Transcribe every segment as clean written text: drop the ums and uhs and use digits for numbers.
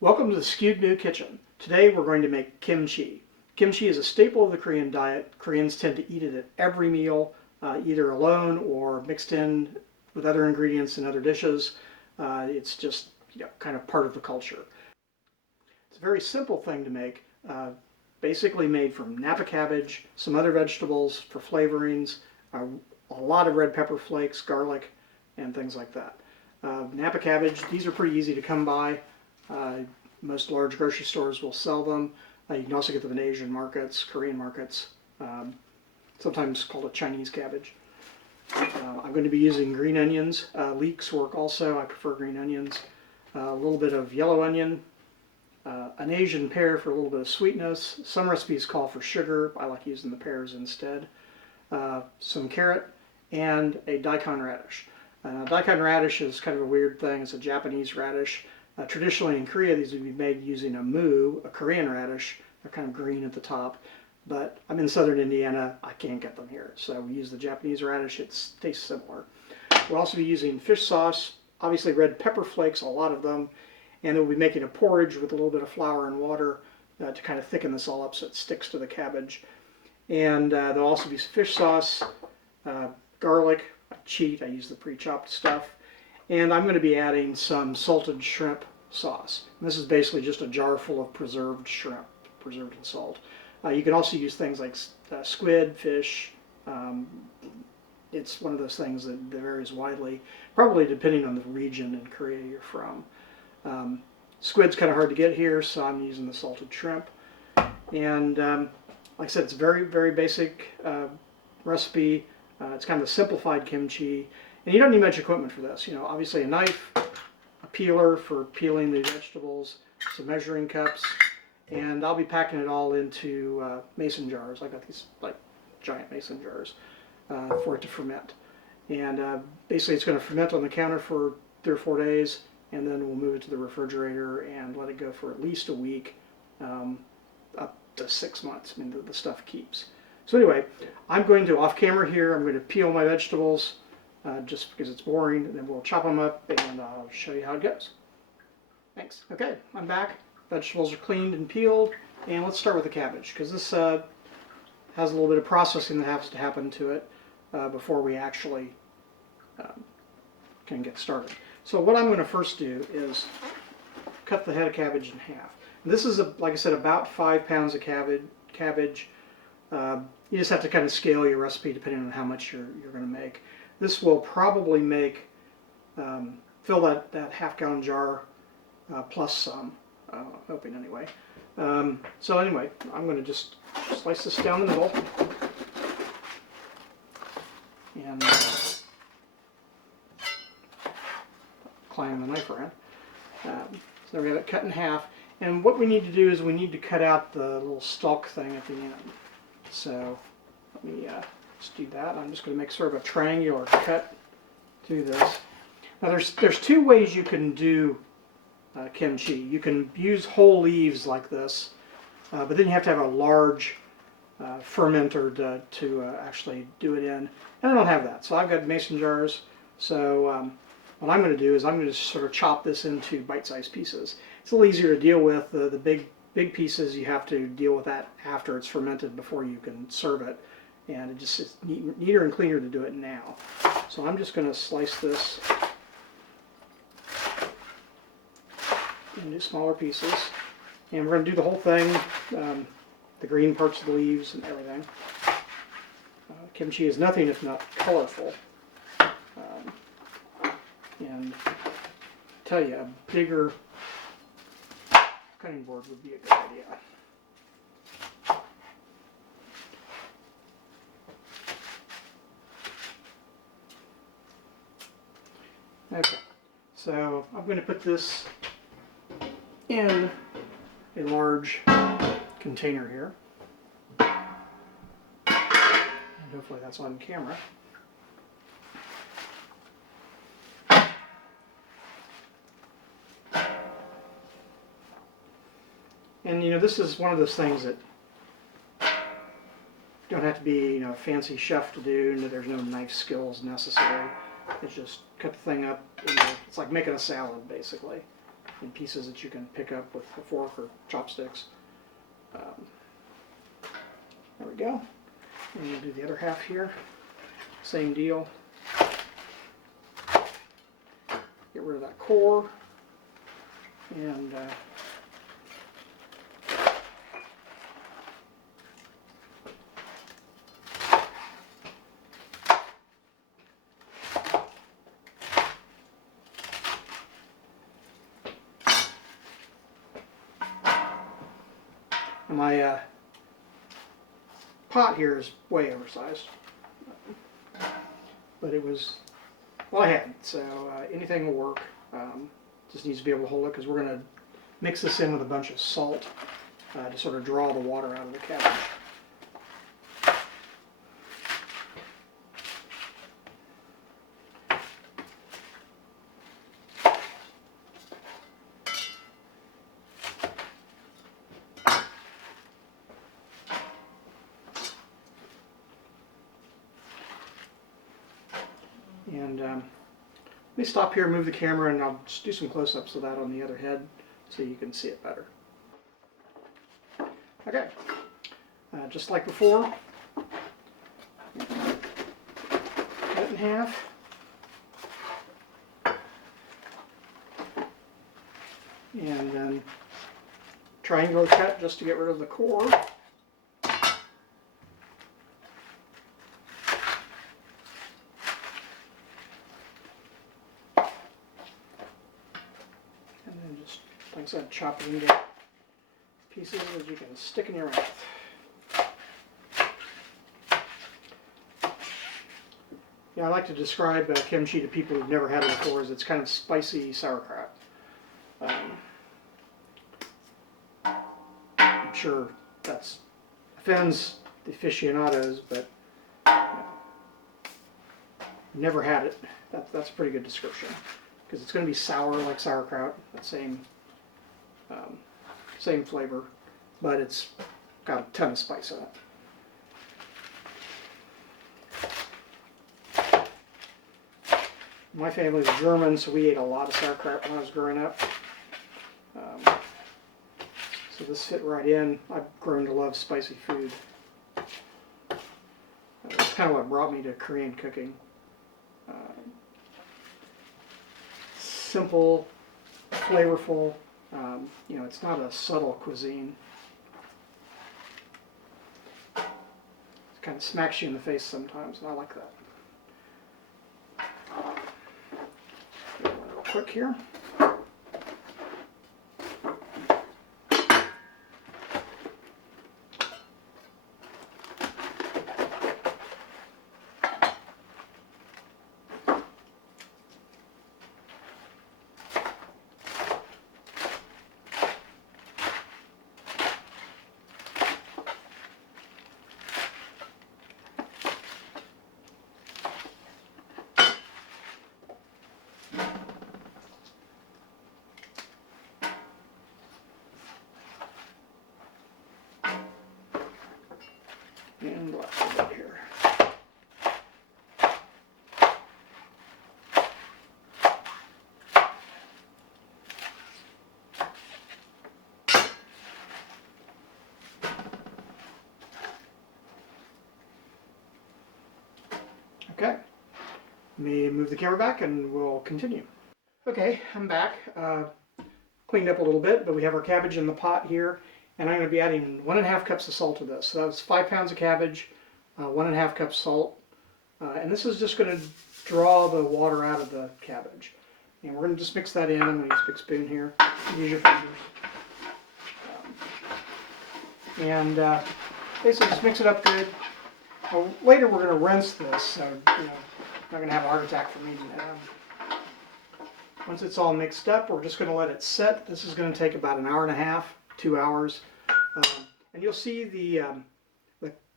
Welcome to the Skewed New Kitchen. Today we're going to make kimchi. Kimchi is a staple of the Korean diet. Koreans tend to eat it at every meal, either alone or mixed in with other ingredients and other dishes. It's just kind of part of the culture. It's a very simple thing to make, basically made from Napa cabbage, some other vegetables for flavorings, a lot of red pepper flakes, garlic, and things like that. Napa cabbage, these are pretty easy to come by. Most large grocery stores will sell them. You can also get them in Asian markets, Korean markets, sometimes called a Chinese cabbage. I'm going to be using green onions. Leeks work also. I prefer green onions. A little bit of yellow onion, an Asian pear for a little bit of sweetness. Some recipes call for sugar. I like using the pears instead. Some carrot and a Daikon radish. Daikon radish is kind of a weird thing. It's a Japanese radish. Traditionally in Korea, these would be made using a Korean radish. They're kind of green at the top, but I'm in southern Indiana. I can't get them here, so we use the Japanese radish. It tastes similar. We'll also be using fish sauce, obviously red pepper flakes, a lot of them, and then we'll be making a porridge with a little bit of flour and water to kind of thicken this all up so it sticks to the cabbage. And there'll also be fish sauce, garlic. I cheat, I use the pre-chopped stuff. And I'm going to be adding some salted shrimp sauce. And this is basically just a jar full of preserved shrimp, preserved in salt. You can also use things like squid, fish. It's one of those things that varies widely, probably depending on the region in Korea you're from. Squid's kind of hard to get here, so I'm using the salted shrimp. And like I said, it's a very, very basic recipe. It's kind of a simplified kimchi. And you don't need much equipment for this. Obviously a knife, a peeler for peeling the vegetables, some measuring cups, and I'll be packing it all into mason jars. I got these like giant mason jars for it to ferment. And basically it's going to ferment on the counter for 3 or 4 days, and then we'll move it to the refrigerator and let it go for at least a week, up to 6 months. I mean, the stuff keeps. So anyway, I'm going to, off camera here, I'm going to peel my vegetables, just because it's boring, and then we'll chop them up and I'll show you how it goes. Thanks. Okay, I'm back. Vegetables are cleaned and peeled, and let's start with the cabbage, because this has a little bit of processing that has to happen to it before we actually can get started. So what I'm going to first do is cut the head of cabbage in half. And this is, like I said, about 5 pounds of cabbage. You just have to kind of scale your recipe depending on how much you're going to make. This will probably make, fill that half-gallon jar plus some, hoping anyway. So anyway, I'm going to just slice this down the middle. And climb the knife around. So there we have it cut in half. And what we need to do is we need to cut out the little stalk thing at the end. So let me just do that. I'm just going to make sort of a triangular cut through this. Now there's 2 ways you can do kimchi. You can use whole leaves like this, but then you have to have a large fermenter to actually do it in. And I don't have that, so I've got mason jars. So what I'm going to do is I'm going to sort of chop this into bite-sized pieces. It's a little easier to deal with. The big pieces, you have to deal with that after it's fermented before you can serve it. And it's neater and cleaner to do it now. So I'm just going to slice this into smaller pieces. And we're going to do the whole thing, the green parts of the leaves and everything. Kimchi is nothing if not colorful. And I tell you, a bigger cutting board would be a good idea. Okay, so I'm going to put this in a large container here. And hopefully that's on camera. And this is one of those things that you don't have to be a fancy chef to do. There's no knife skills necessary. It's just cut the thing up. It's like making a salad, basically. in pieces that you can pick up with a fork or chopsticks. There we go. And we'll do the other half here. Same deal. Get rid of that core. And my pot here is way oversized, but it was what I had, so anything will work. Just needs to be able to hold it because we're going to mix this in with a bunch of salt to sort of draw the water out of the cabbage. And let me stop here, move the camera, and I'll just do some close-ups of that on the other head so you can see it better. Okay, just like before, cut it in half. And then triangular cut just to get rid of the core. Like I said, chop it into pieces that you can stick in your mouth. Yeah, I like to describe kimchi to people who've never had it before as it's kind of spicy sauerkraut. I'm sure that offends the aficionados, but never had it. That's a pretty good description because it's going to be sour like sauerkraut, that same flavor, but it's got a ton of spice in it. My family was German, so we ate a lot of sauerkraut when I was growing up. So this fit right in. I've grown to love spicy food. That's kind of what brought me to Korean cooking. Simple, flavorful. You know, it's not a subtle cuisine. It kind of smacks you in the face sometimes, and I like that. Real quick here. And last a bit here. Okay, let me move the camera back and we'll continue. Okay, I'm back. Cleaned up a little bit, but we have our cabbage in the pot here. And I'm going to be adding 1.5 cups of salt to this. So that's 5 pounds of cabbage, 1.5 cups salt. And this is just going to draw the water out of the cabbage. And we're going to just mix that in. I'm going to use a big spoon here. Use your fingers. Basically just mix it up good. Well, later we're going to rinse this, so you know, I'm not going to have a heart attack from eating it. Once it's all mixed up, we're just going to let it set. This is going to take about 1.5 hours. 2 hours, and you'll see the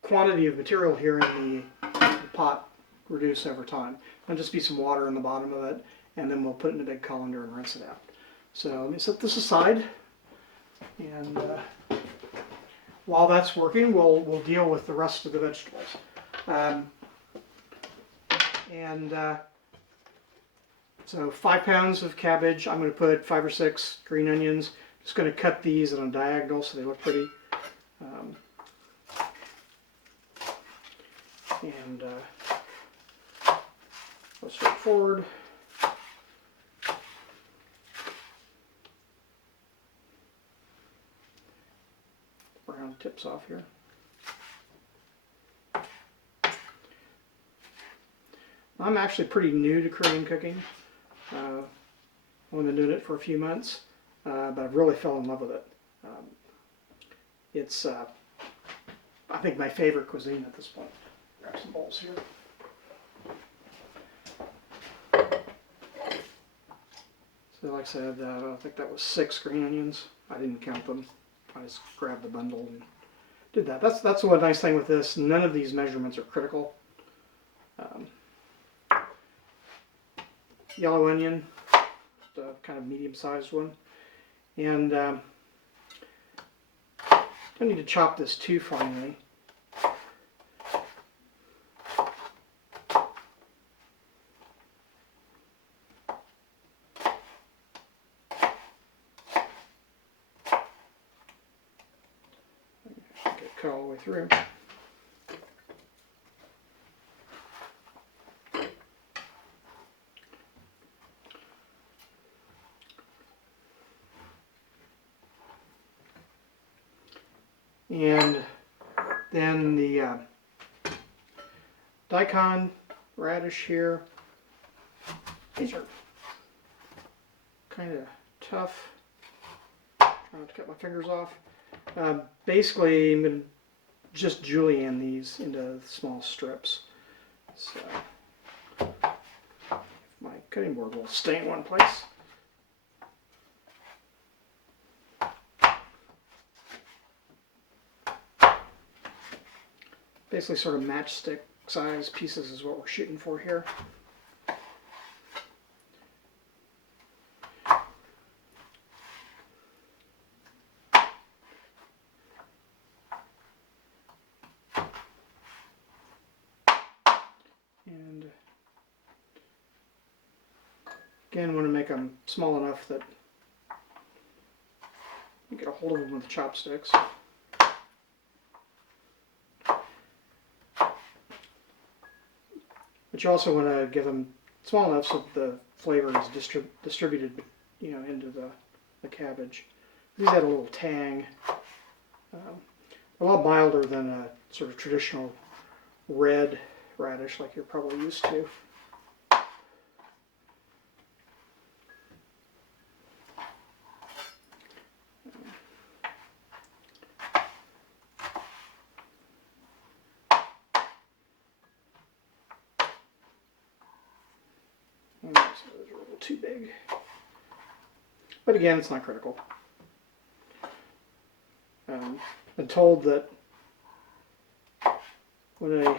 quantity of material here in the pot reduce over time. There'll just be some water in the bottom of it, and then we'll put it in a big colander and rinse it out. So let me set this aside, and while that's working, we'll deal with the rest of the vegetables. So 5 pounds of cabbage. I'm going to put 5 or 6 green onions. Just going to cut these on a diagonal so they look pretty. And go straight forward. Brown tips off here. I'm actually pretty new to Korean cooking. I've only been doing it for a few months, but I've really fell in love with it. It's, I think, my favorite cuisine at this point. Grab some bowls here. So like I said, I think that was 6 green onions. I didn't count them. I just grabbed the bundle and did that. That's one nice thing with this. None of these measurements are critical. Yellow onion, the kind of medium-sized one. And don't need to chop this too finely. Get cut all the way through. And then the Daikon, radish here. These are kind of tough. Trying not to cut my fingers off. Basically, I'm going to just julienne these into small strips. So my cutting board will stay in one place. Basically sort of matchstick size pieces is what we're shooting for here. And again, want to make them small enough that you get a hold of them with chopsticks. But you also want to give them small enough so the flavor is distributed, into the cabbage. These add a little tang, a lot milder than a sort of traditional red radish like you're probably used to. So those are a little too big. But again, it's not critical. I'm told that when a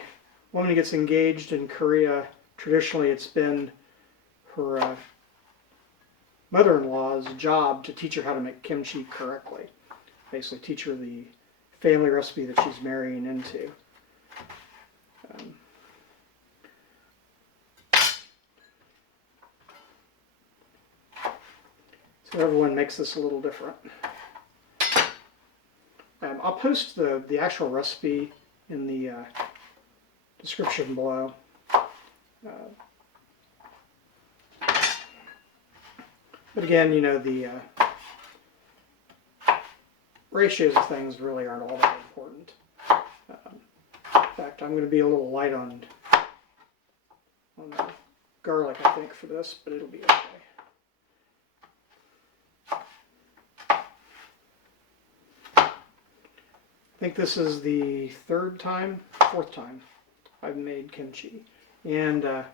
woman gets engaged in Korea, traditionally it's been her mother-in-law's job to teach her how to make kimchi correctly. Basically teach her the family recipe that she's marrying into. So everyone makes this a little different. I'll post the actual recipe in the description below. But again, the ratios of things really aren't all that important. In fact, I'm going to be a little light on the garlic, I think, for this, but it'll be okay. I think this is the fourth time I've made kimchi, and I've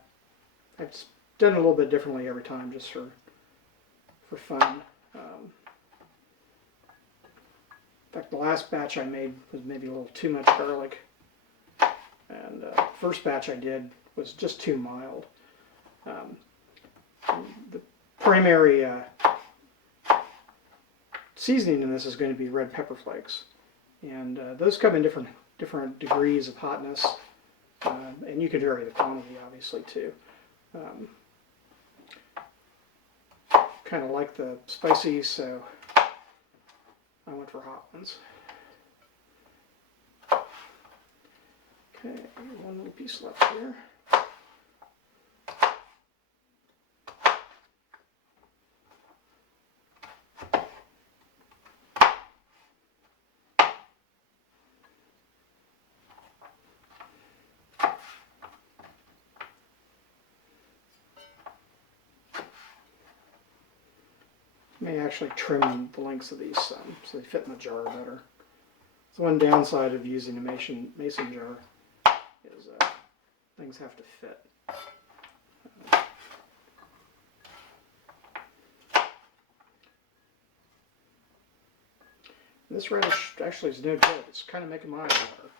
done it a little bit differently every time, just for fun. In fact, the last batch I made was maybe a little too much garlic, and the first batch I did was just too mild. The primary seasoning in this is going to be red pepper flakes. And those come in different degrees of hotness, and you can vary the quantity, obviously, too. kind of like the spicy, so I went for hot ones. Okay, one little piece left here. May actually trim the lengths of these some so they fit in the jar better. So one downside of using a mason jar is things have to fit. This radish actually is no good. It's kind of making my eye water.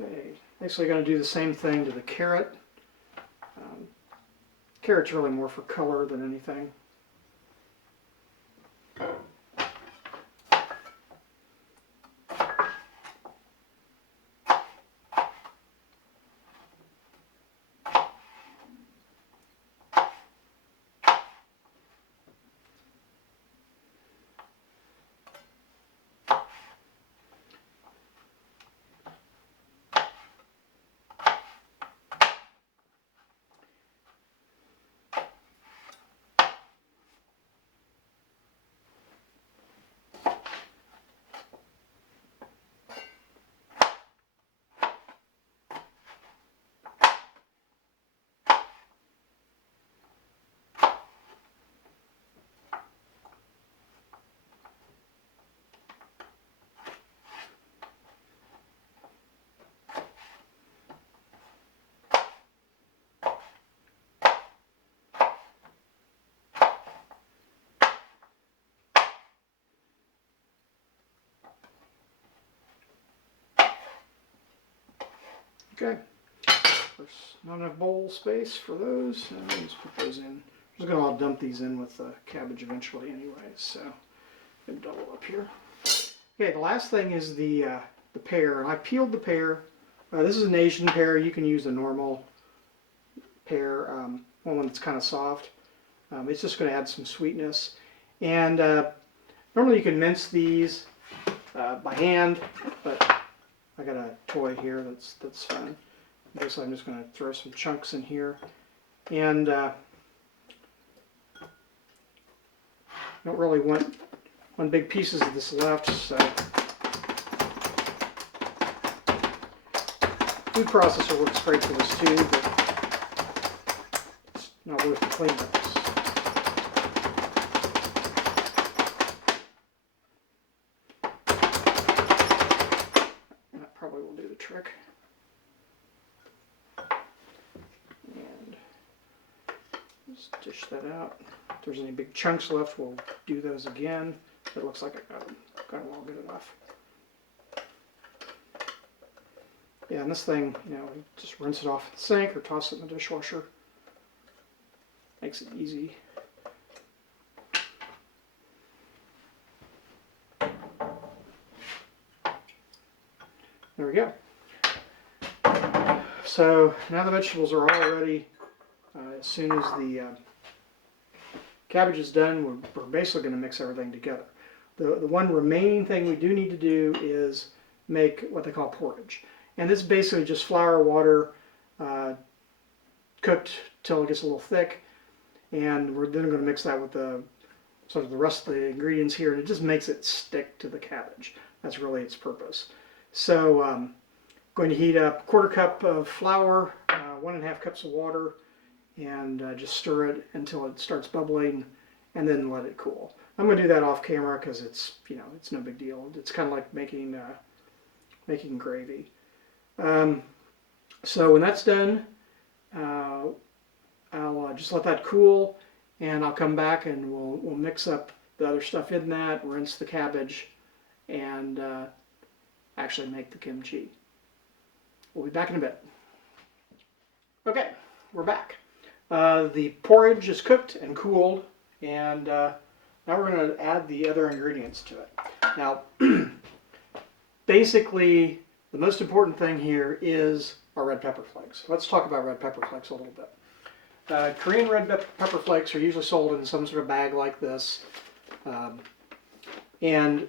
Okay, basically going to do the same thing to the carrot. Carrot's really more for color than anything. Okay, there's not enough bowl space for those, and I'll just put those in. I'm just going to all dump these in with the cabbage eventually anyway, so I'm going to double up here. Okay, the last thing is the pear, and I peeled the pear. This is an Asian pear. You can use a normal pear, one that's kind of soft. It's just going to add some sweetness. And normally you can mince these by hand, but I got a toy here that's fun. Basically, I'm just going to throw some chunks in here, and don't really want big pieces of this left. So, food processor works great for this too, but it's not worth the cleanups. Probably will do the trick. And just dish that out. If there's any big chunks left, we'll do those again. It looks like I got them all good enough. Yeah, and this thing, you know, just rinse it off in the sink or toss it in the dishwasher. Makes it easy. There we go. So now the vegetables are all ready. As soon as the cabbage is done, we're basically going to mix everything together. The one remaining thing we do need to do is make what they call porridge. And this is basically just flour, water, cooked till it gets a little thick. And we're then going to mix that with the sort of the rest of the ingredients here, and it just makes it stick to the cabbage. That's really its purpose. So going to heat up a quarter cup of flour, 1.5 cups of water, and just stir it until it starts bubbling, and then let it cool. I'm going to do that off camera because it's, you know, it's no big deal. It's kind of like making gravy. So when that's done, I'll just let that cool, and I'll come back and we'll mix up the other stuff in that, rinse the cabbage, and actually make the kimchi. We'll be back in a bit. Okay, we're back. The porridge is cooked and cooled, And now we're going to add the other ingredients to it. Now, basically, the most important thing here is our red pepper flakes. Let's talk about red pepper flakes a little bit. Korean red pepper flakes are usually sold in some sort of bag like this. And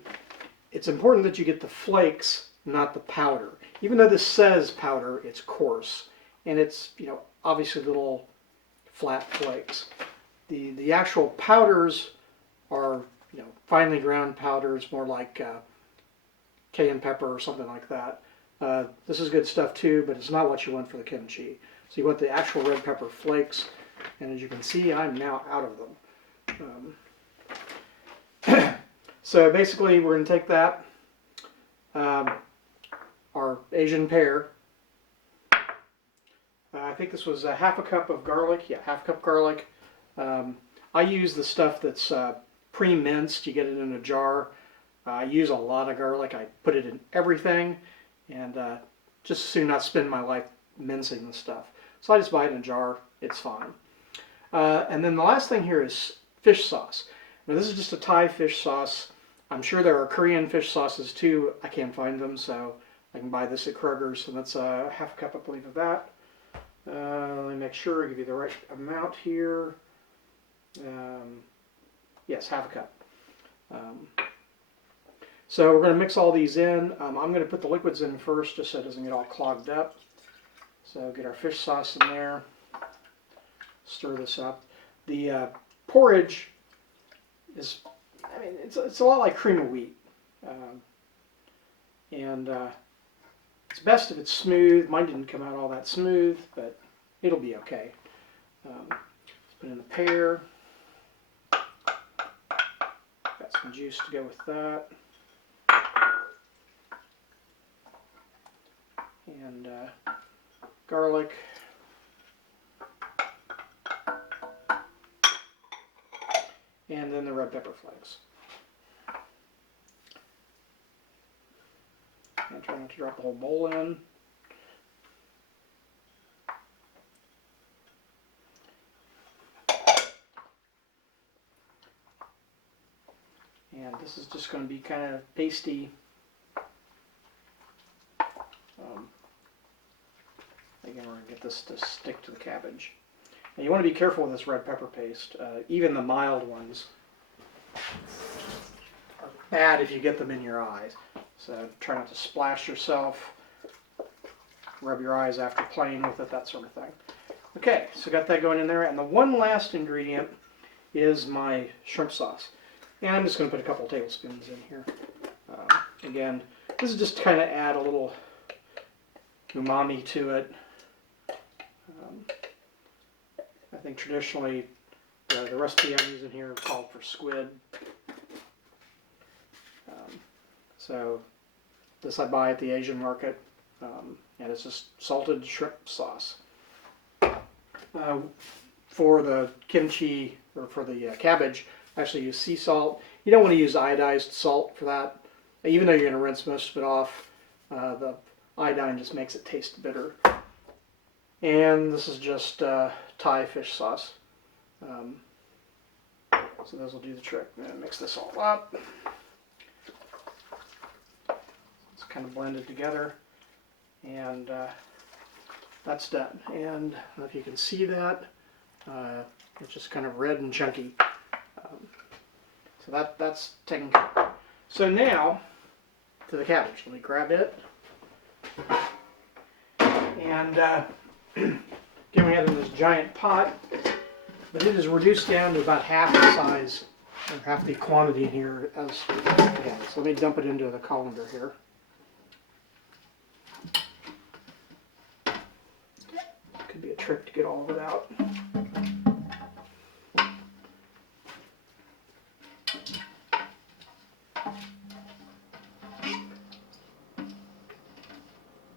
it's important that you get the flakes, not the powder. Even though this says powder, it's coarse. And it's, obviously little flat flakes. The actual powders are, finely ground powders, more like cayenne pepper or something like that. This is good stuff too, but it's not what you want for the kimchi. So you want the actual red pepper flakes, and as you can see, I'm now out of them. So basically, we're going to take that, our Asian pear. I think this was a half a cup of garlic. Yeah, half a cup garlic. I use the stuff that's pre-minced. You get it in a jar. I use a lot of garlic. I put it in everything, and just as soon not spend my life mincing the stuff. So I just buy it in a jar. It's fine. And then the last thing here is fish sauce. Now this is just a Thai fish sauce. I'm sure there are Korean fish sauces too. I can't find them, so I can buy this at Kroger's. And that's half a cup, I believe, of that. Let me make sure I give you the right amount here. Yes, half a cup. So we're going to mix all these in. I'm going to put the liquids in first just so it doesn't get all clogged up. So get our fish sauce in there. Stir this up. The porridge is, it's a lot like cream of wheat. And it's best if it's smooth. Mine didn't come out all that smooth, but it'll be okay. Let's put in the pear. Got some juice to go with that. And garlic. And then the red pepper flakes. And try not to drop the whole bowl in. And this is just going to be kind of pasty. Again, we're going to get this to stick to the cabbage. And you want to be careful with this red pepper paste. Even the mild ones are bad if you get them in your eyes. So try not to splash yourself. Rub your eyes after playing with it, that sort of thing. Okay, so got that going in there. And the one last ingredient is my shrimp sauce. And I'm just going to put a couple tablespoons in here. Again, this is just to kind of add a little umami to it. I think traditionally the recipe I'm using here called for squid. So this I buy at the Asian market, and it's just salted shrimp sauce. For the kimchi, or for the cabbage, I actually use sea salt. You don't want to use iodized salt for that. Even though you're going to rinse most of it off, the iodine just makes it taste bitter. And this is just Thai fish sauce. So those will do the trick. I'm going to mix this all up. It's kind of blended together. And that's done. And I don't know if you can see that. It's just kind of red and chunky. So that's taken care of. So now, to the cabbage. Let me grab it. And again, we have it in this giant pot, but it is reduced down to about half the size, or half the quantity here as again. So let me dump it into the colander here. Could be a trick to get all of it out.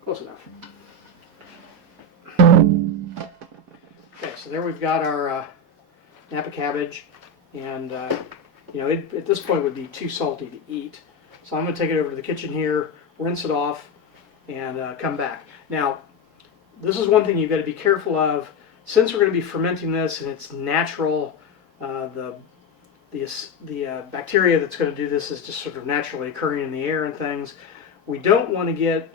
Close enough. Okay, so there we've got our Napa cabbage, and it at this point would be too salty to eat. So I'm going to take it over to the kitchen here, rinse it off, and come back. Now, this is one thing you've got to be careful of. Since we're going to be fermenting this and it's natural, the the bacteria that's going to do this is just sort of naturally occurring in the air and things. We don't want to get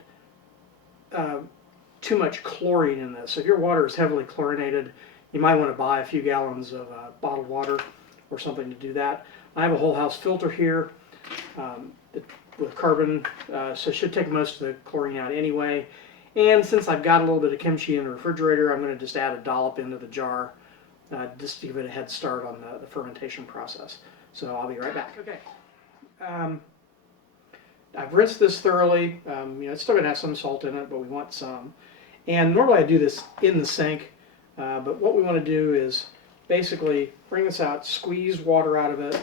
too much chlorine in this. So if your water is heavily chlorinated, you might want to buy a few gallons of bottled water or something to do that. I have a whole house filter here with carbon, so it should take most of the chlorine out anyway. And since I've got a little bit of kimchi in the refrigerator, I'm going to just add a dollop into the jar just to give it a head start on the fermentation process. So I'll be right back. Okay. I've rinsed this thoroughly. It's still going to have some salt in it, but we want some. And normally I do this in the sink, but what we want to do is basically bring this out, squeeze water out of it,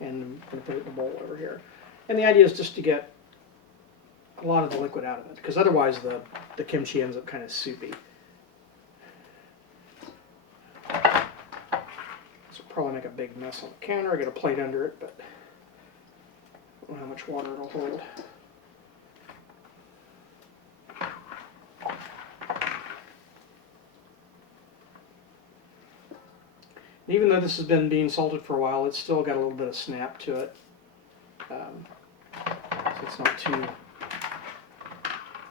and I'm going to put it in a bowl over here. And the idea is just to get a lot of the liquid out of it, because otherwise the kimchi ends up kind of soupy. This will probably make a big mess on the counter. I get a plate under it, but I don't know how much water it'll hold. And even though this has been being salted for a while, it's still got a little bit of snap to it. So it's not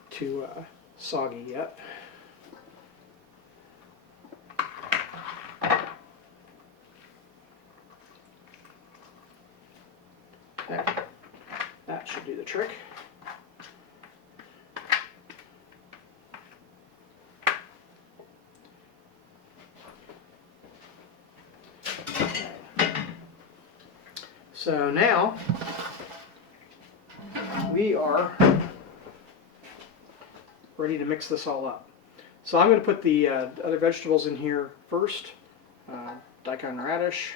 too soggy yet. There. That should do the trick. So now we are ready to mix this all up. So I'm going to put the other vegetables in here first. Daikon radish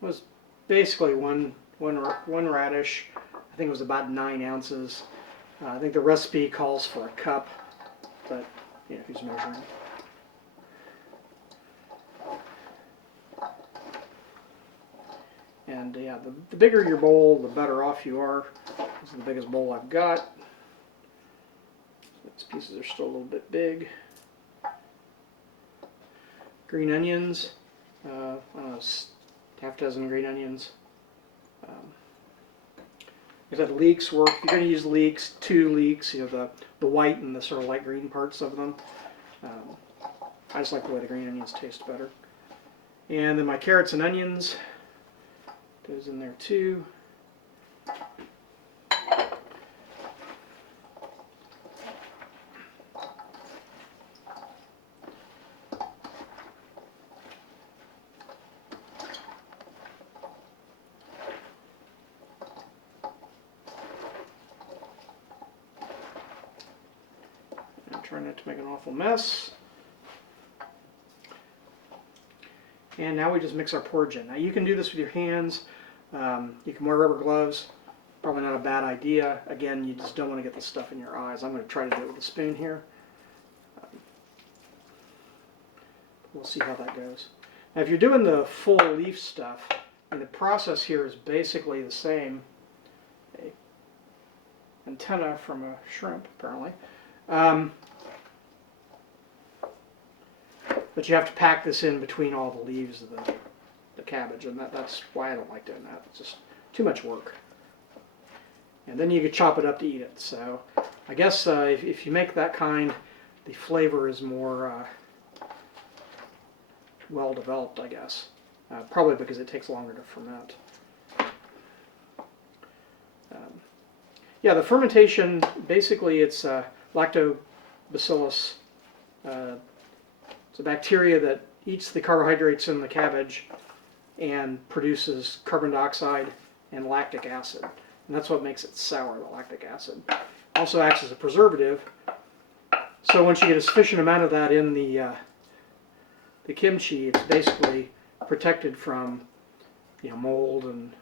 was basically one radish. I think it was about 9 ounces. I think the recipe calls for a cup, but who's measuring? And yeah, the bigger your bowl, the better off you are. This is the biggest bowl I've got. These pieces are still a little bit big. Green onions, I don't know, half dozen green onions. If that leeks work, if you're going to use leeks, 2 leeks, the white and the sort of light green parts of them. I just like the way the green onions taste better. And then my carrots and onions goes in there too. Try not to make an awful mess. And now we just mix our porridge in. Now you can do this with your hands. You can wear rubber gloves. Probably not a bad idea. Again, you just don't want to get the stuff in your eyes. I'm going to try to do it with a spoon here. We'll see how that goes. Now if you're doing the full leaf stuff, and the process here is basically the same. An antenna from a shrimp, apparently. But you have to pack this in between all the leaves of the cabbage, and that's why I don't like doing that. It's just too much work. And then you could chop it up to eat it. So I guess if you make that kind, the flavor is more well developed, I guess. Probably because it takes longer to ferment. Yeah, the fermentation, basically it's lactobacillus. It's a bacteria that eats the carbohydrates in the cabbage and produces carbon dioxide and lactic acid. And that's what makes it sour, the lactic acid. Also acts as a preservative. So once you get a sufficient amount of that in the kimchi, it's basically protected from mold and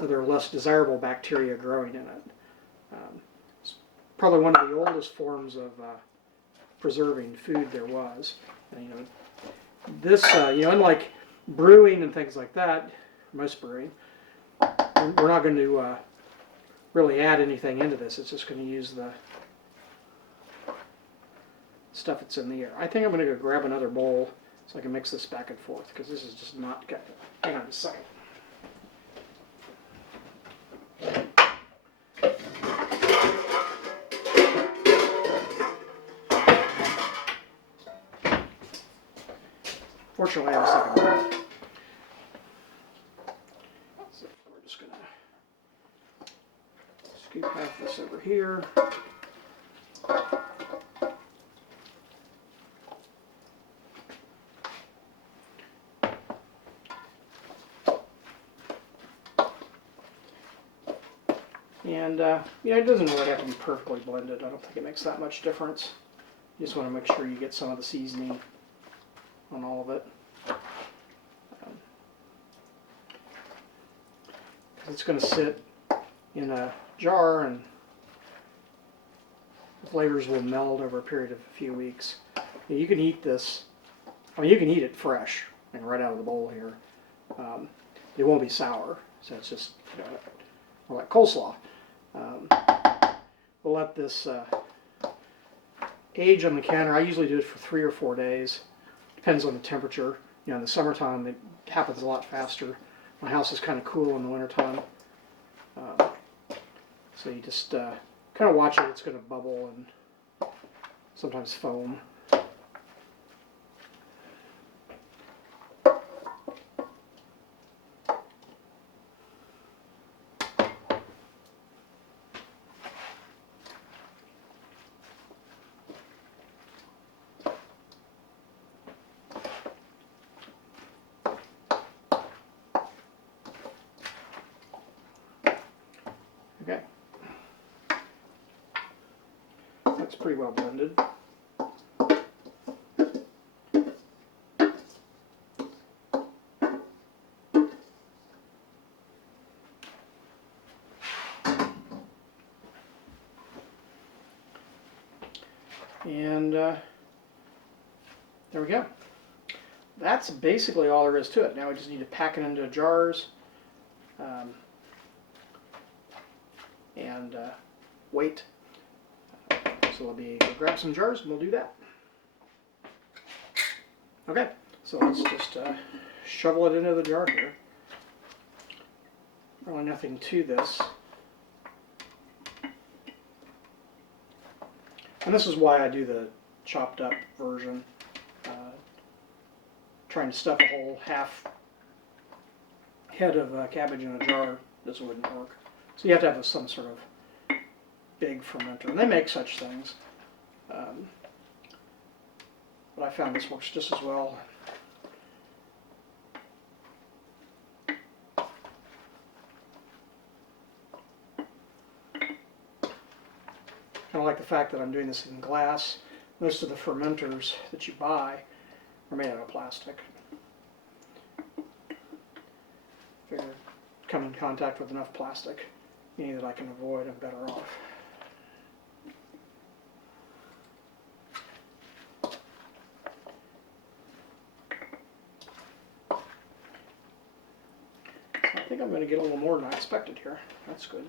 other less desirable bacteria growing in it. It's probably one of the oldest forms of preserving food there was. And, this, unlike brewing and things like that, most brewing, we're not going to really add anything into this. It's just going to use the stuff that's in the air. I think I'm going to go grab another bowl so I can mix this back and forth, because this is just not good. Hang on a second. Fortunately, I have a second one. So we're just going to scoop half this over here. And, it doesn't really have to be perfectly blended. I don't think it makes that much difference. You just want to make sure you get some of the seasoning on all of it. It's going to sit in a jar, and the flavors will meld over a period of a few weeks. You can eat this, you can eat it fresh, right out of the bowl here. It won't be sour, so it's just more like coleslaw. We'll let this age on the counter. I usually do it for 3 or 4 days. Depends on the temperature. In the summertime, it happens a lot faster. My house is kind of cool in the wintertime. So you just kind of watch it. It's going to bubble and sometimes foam. Okay, that's pretty well blended. And there we go. That's basically all there is to it. Now we just need to pack it into jars. And wait. So we'll grab some jars and we'll do that. Okay, so let's just shovel it into the jar here. Really nothing to this. And this is why I do the chopped up version. Trying to stuff a whole half head of cabbage in a jar, this wouldn't work. So you have to have some sort of big fermenter, and they make such things. But I found this works just as well. Kind of like the fact that I'm doing this in glass. Most of the fermenters that you buy are made out of plastic. Figure come in contact with enough plastic, any that I can avoid, I'm better off. So I think I'm going to get a little more than I expected here. That's good.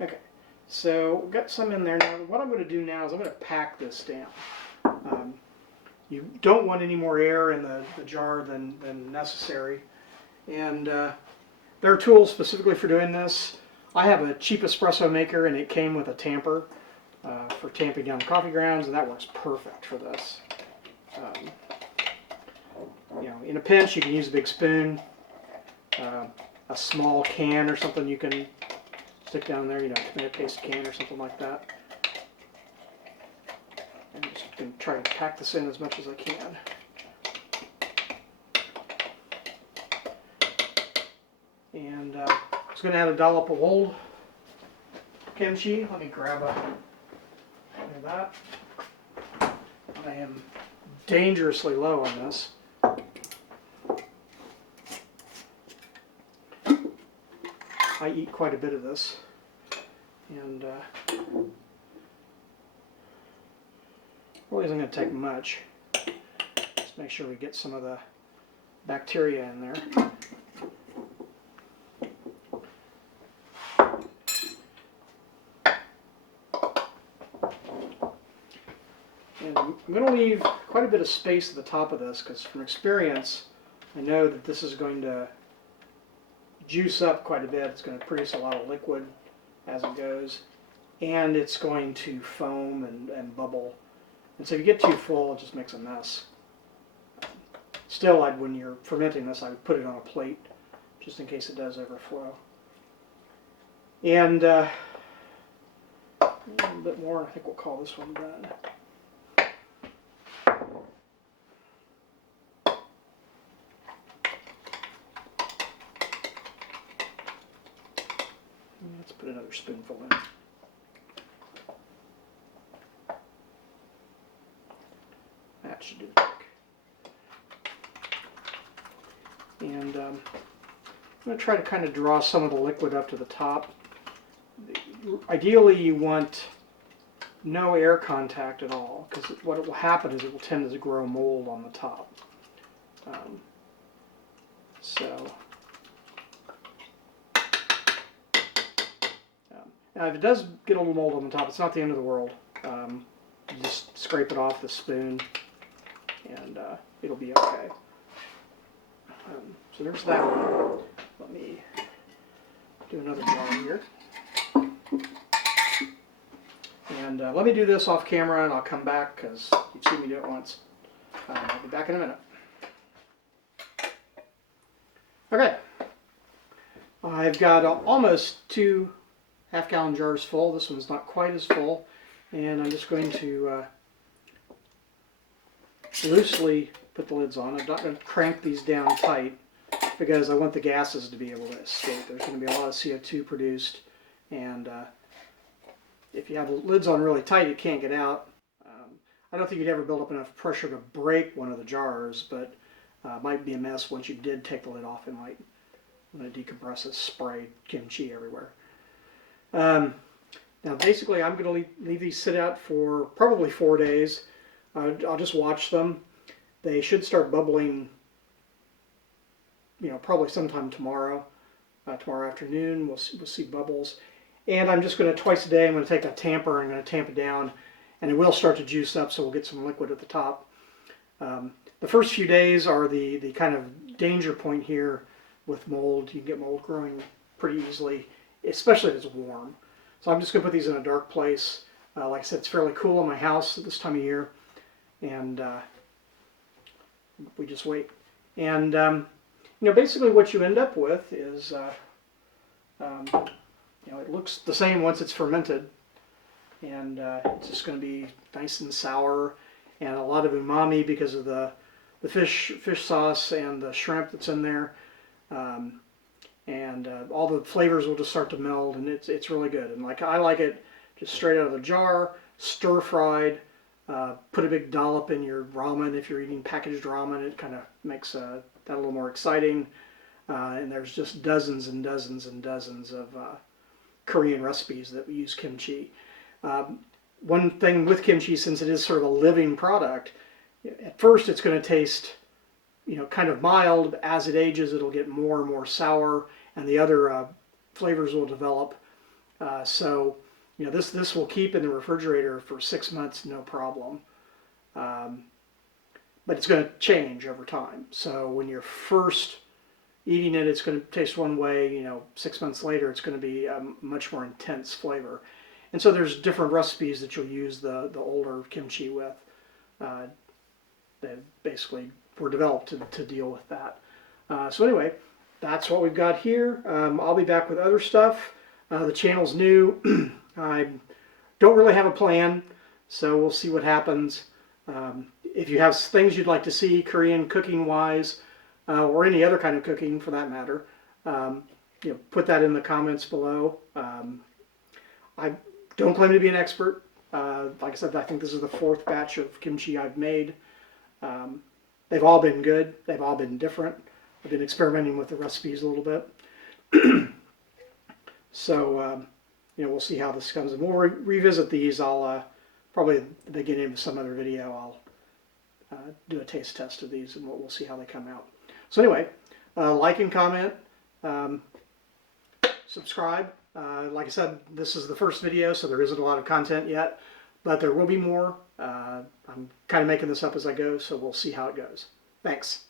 Okay, so we've got some in there now. What I'm going to do now is I'm going to pack this down. You don't want any more air in the jar than necessary. And there are tools specifically for doing this. I have a cheap espresso maker, and it came with a tamper for tamping down the coffee grounds, and that works perfect for this. In a pinch, you can use a big spoon, a small can or something you can stick down there, tomato paste can or something like that. And just going to try to pack this in as much as I can. And I'm just going to add a dollop of old kimchi. Let me grab a of that. I am dangerously low on this. I eat quite a bit of this, and Really isn't going to take much. Just make sure we get some of the bacteria in there. And I'm going to leave quite a bit of space at the top of this because from experience I know that this is going to juice up quite a bit. It's going to produce a lot of liquid as it goes, and it's going to foam and bubble. And so if you get too full, it just makes a mess. Still, when you're fermenting this, I would put it on a plate just in case it does overflow. And a little bit more, I think we'll call this one done. Let's put another spoonful in. That should do the trick. And I'm going to try to kind of draw some of the liquid up to the top. Ideally, you want no air contact at all, because what will happen is it will tend to grow mold on the top. Now, if it does get a little mold on the top, it's not the end of the world. You just scrape it off the spoon, and it'll be okay. So there's that one. Let me do another jar here. And let me do this off camera, and I'll come back because you've seen me do it once. I'll be back in a minute. Okay. I've got almost 2 half-gallon jars full. This one's not quite as full, and I'm just going to loosely put the lids on. I'm not going to crank these down tight because I want the gases to be able to escape. There's going to be a lot of CO2 produced, and if you have the lids on really tight, it can't get out. I don't think you'd ever build up enough pressure to break one of the jars, but it might be a mess once you did take the lid off. It might, when it decompresses, spray kimchi everywhere. Now basically I'm going to leave these sit out for probably 4 days. I'll just watch them. They should start bubbling, probably sometime tomorrow. Tomorrow afternoon we'll see bubbles. And I'm just going to, twice a day, I'm going to take a tamper and I'm going to tamp it down, and it will start to juice up, so we'll get some liquid at the top. The first few days are the kind of danger point here with mold. You can get mold growing pretty easily, especially if it's warm. So I'm just going to put these in a dark place. Like I said, it's fairly cool in my house at this time of year, and we just wait. And basically what you end up with is it looks the same once it's fermented, and it's just going to be nice and sour and a lot of umami because of the fish sauce and the shrimp that's in there. And all the flavors will just start to meld, and it's really good. And I like it just straight out of the jar, stir fried. Put a big dollop in your ramen if you're eating packaged ramen. It kind of makes that a little more exciting. And there's just dozens and dozens and dozens of Korean recipes that we use kimchi. One thing with kimchi, since it is sort of a living product, at first it's going to taste kind of mild. As it ages, it'll get more and more sour, and the other flavors will develop. So this will keep in the refrigerator for 6 months, no problem. But it's going to change over time. So when you're first eating it, it's going to taste one way. 6 months later, it's going to be a much more intense flavor. And so there's different recipes that you'll use the older kimchi with. That basically were developed to deal with that. So anyway, that's what we've got here. I'll be back with other stuff. The channel's new. I don't really have a plan, so we'll see what happens. If you have things you'd like to see Korean cooking wise, or any other kind of cooking for that matter, put that in the comments below. I don't claim to be an expert. Like I said, I think this is the 4th batch of kimchi I've made. They've all been good. They've all been different. I've been experimenting with the recipes a little bit. So, we'll see how this comes. And we'll revisit these. I'll probably at the beginning of some other video, I'll do a taste test of these and we'll see how they come out. So anyway, like and comment, subscribe. Like I said, this is the first video, so there isn't a lot of content yet, but there will be more. I'm kind of making this up as I go, so we'll see how it goes. Thanks.